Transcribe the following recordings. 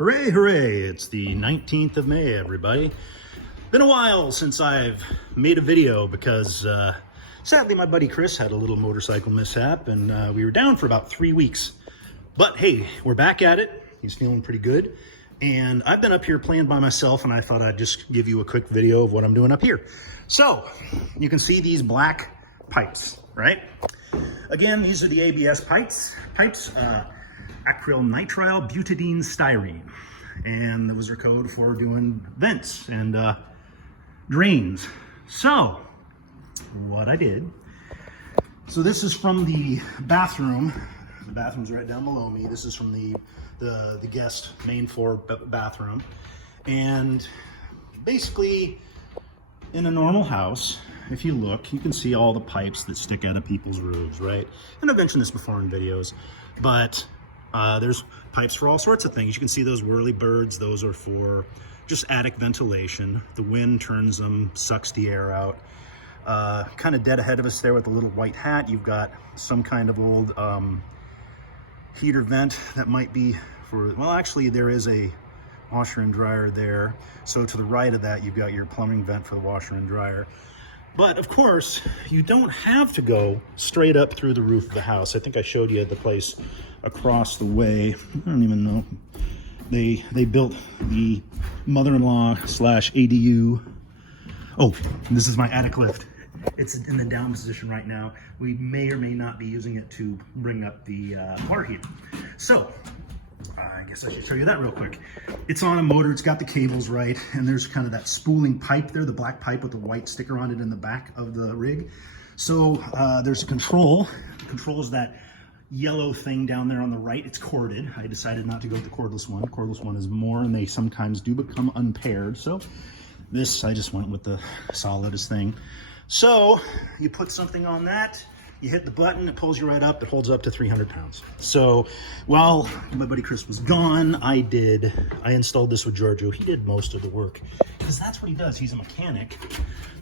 Hooray, hooray, it's the 19th of May, everybody. Been a while since I've made a video because sadly my buddy Chris had a little motorcycle mishap and we were down for about 3 weeks. But hey, we're back at it. He's feeling pretty good. And I've been up here playing by myself and I thought I'd just give you a quick video of what I'm doing up here. So, you can see these black pipes, right? Again, these are the ABS pipes. Acrylonitrile butadiene styrene, and those are code for doing vents and drains. So what I did, so this is from the bathroom. The bathroom's right down below me. This is from the guest main floor bathroom, and basically in a normal house, if you look, you can see all the pipes that stick out of people's roofs, right? And I've mentioned this before in videos, but there's pipes for all sorts of things. You can see those whirly birds. Those are for just attic ventilation. The wind turns them, sucks the air out. Kind of dead ahead of us there with the little white hat, you've got some kind of old heater vent that might be for, well, actually there is a washer and dryer there. So to the right of that, you've got your plumbing vent for the washer and dryer. But of course, you don't have to go straight up through the roof of the house. I think I showed you the place across the way. I don't even know. They built the mother-in-law / ADU. Oh, this is my attic lift. It's in the down position right now. We may or may not be using it to bring up the water heater. So, I guess I should show you that real quick. It's on a motor, it's got the cables right, and there's kind of that spooling pipe there, the black pipe with the white sticker on it in the back of the rig. So there's a control. It controls that yellow thing down there on the right. It's corded. I decided not to go with the cordless one. Cordless one is more, and they sometimes do become unpaired. So this, I just went with the solidest thing. So you put something on that, you hit the button, it pulls you right up, it holds up to 300 pounds. So while my buddy Chris was gone, I installed this with Giorgio. He did most of the work because that's what he does. He's a mechanic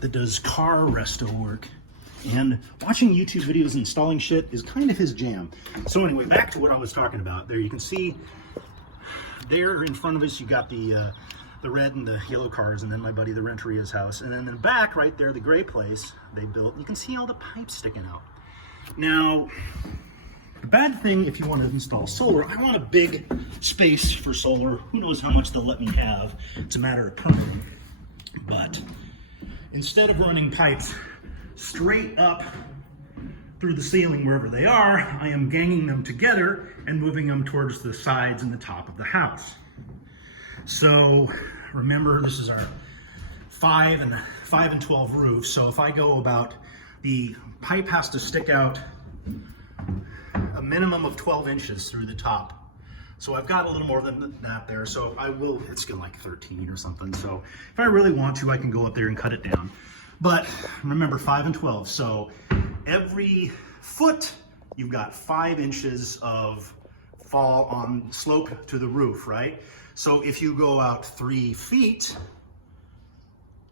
that does car resto work. And watching YouTube videos and installing shit is kind of his jam. So anyway, back to what I was talking about. There you can see there in front of us, you got the red and the yellow cars, and then my buddy the Renteria's house. And then in the back right there, the gray place they built, you can see all the pipes sticking out. Now, the bad thing if you want to install solar, I want a big space for solar. Who knows how much they'll let me have. It's a matter of permitting. But instead of running pipes straight up through the ceiling wherever they are, I am ganging them together and moving them towards the sides and the top of the house. So remember, this is our 5 and 12 roof. So if I go about, the pipe has to stick out a minimum of 12 inches through the top. So I've got a little more than that there. So I will, it's like 13 or something. So if I really want to, I can go up there and cut it down. But remember, 5 and 12. So every foot, you've got 5 inches of fall on slope to the roof, right? So if you go out 3 feet,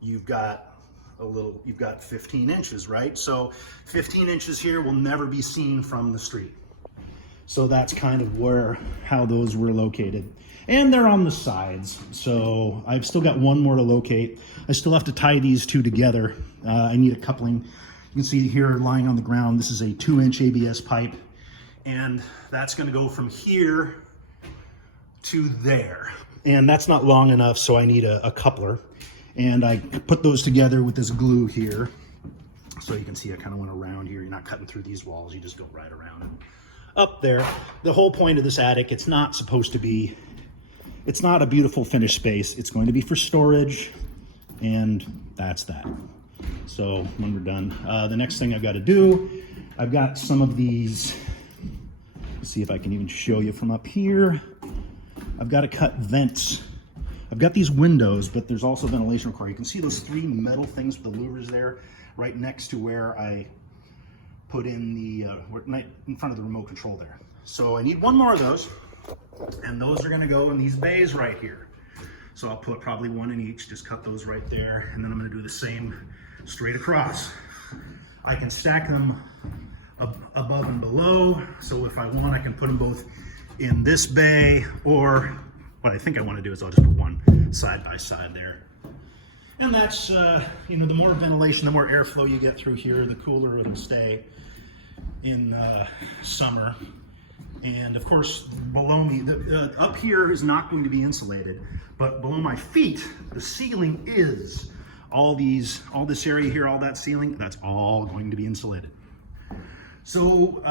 you've got 15 inches, right? So 15 inches here will never be seen from the street. So that's kind of how those were located. And they're on the sides. So I've still got one more to locate. I still have to tie these two together. I need a coupling. You can see here lying on the ground, this is a 2-inch ABS pipe. And that's gonna go from here to there. And that's not long enough, so I need a coupler. And I put those together with this glue here. So you can see I kind of went around here. You're not cutting through these walls, you just go right around and up there. The whole point of this attic, it's not a beautiful finished space. It's going to be for storage, and that's that. So when we're done, the next thing I've got to do, I've got some of these, let's see if I can even show you from up here. I've got to cut vents. I've got these windows, but there's also ventilation required. You can see those 3 metal things with the louvers there, right next to where I put in in front of the remote control there. So I need one more of those, and those are gonna go in these bays right here. So I'll put probably one in each, just cut those right there, and then I'm gonna do the same straight across. I can stack them above and below, so if I want, I can put them both in this bay or what I think I want to do is I'll just put one side by side there. And that's, you know, the more ventilation, the more airflow you get through here, the cooler it'll stay in summer. And of course, below me, up here is not going to be insulated, but below my feet, the ceiling is. All this area here, all that ceiling, that's all going to be insulated. So,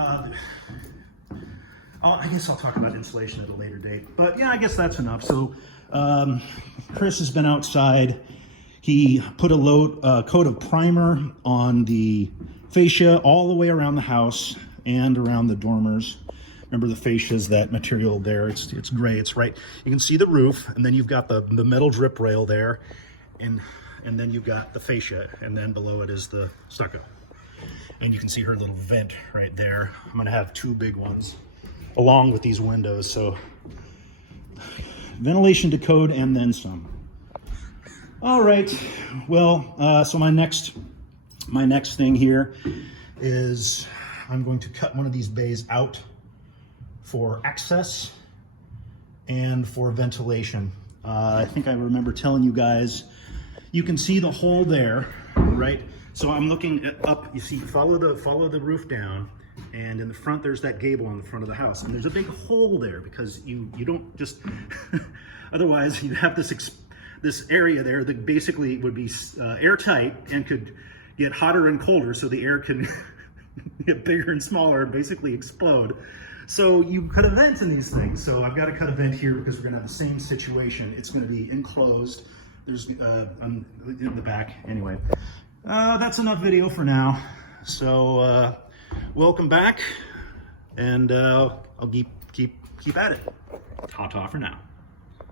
I guess I'll talk about insulation at a later date. But yeah, I guess that's enough. So, Chris has been outside. He put a coat of primer on the fascia all the way around the house and around the dormers. Remember, the fascia is that material there. It's gray. It's right. You can see the roof, and then you've got the metal drip rail there, and then you've got the fascia, and then below it is the stucco. And you can see her little vent right there. I'm going to have two big ones along with these windows. So ventilation to code and then some. All right. Well, so my next thing here is I'm going to cut one of these bays out for access and for ventilation. I think I remember telling you guys, you can see the hole there, right? So I'm looking up, you see, follow the roof down, and in the front there's that gable in the front of the house, and there's a big hole there because you don't just, otherwise you'd have this area there that basically would be airtight and could get hotter and colder, so the air can get bigger and smaller and basically explode. So you cut a vent in these things. So I've got to cut a vent here because we're going to have the same situation. It's going to be enclosed. There's in the back. Anyway, that's enough video for now. So welcome back, and I'll keep at it. Ta-ta for now.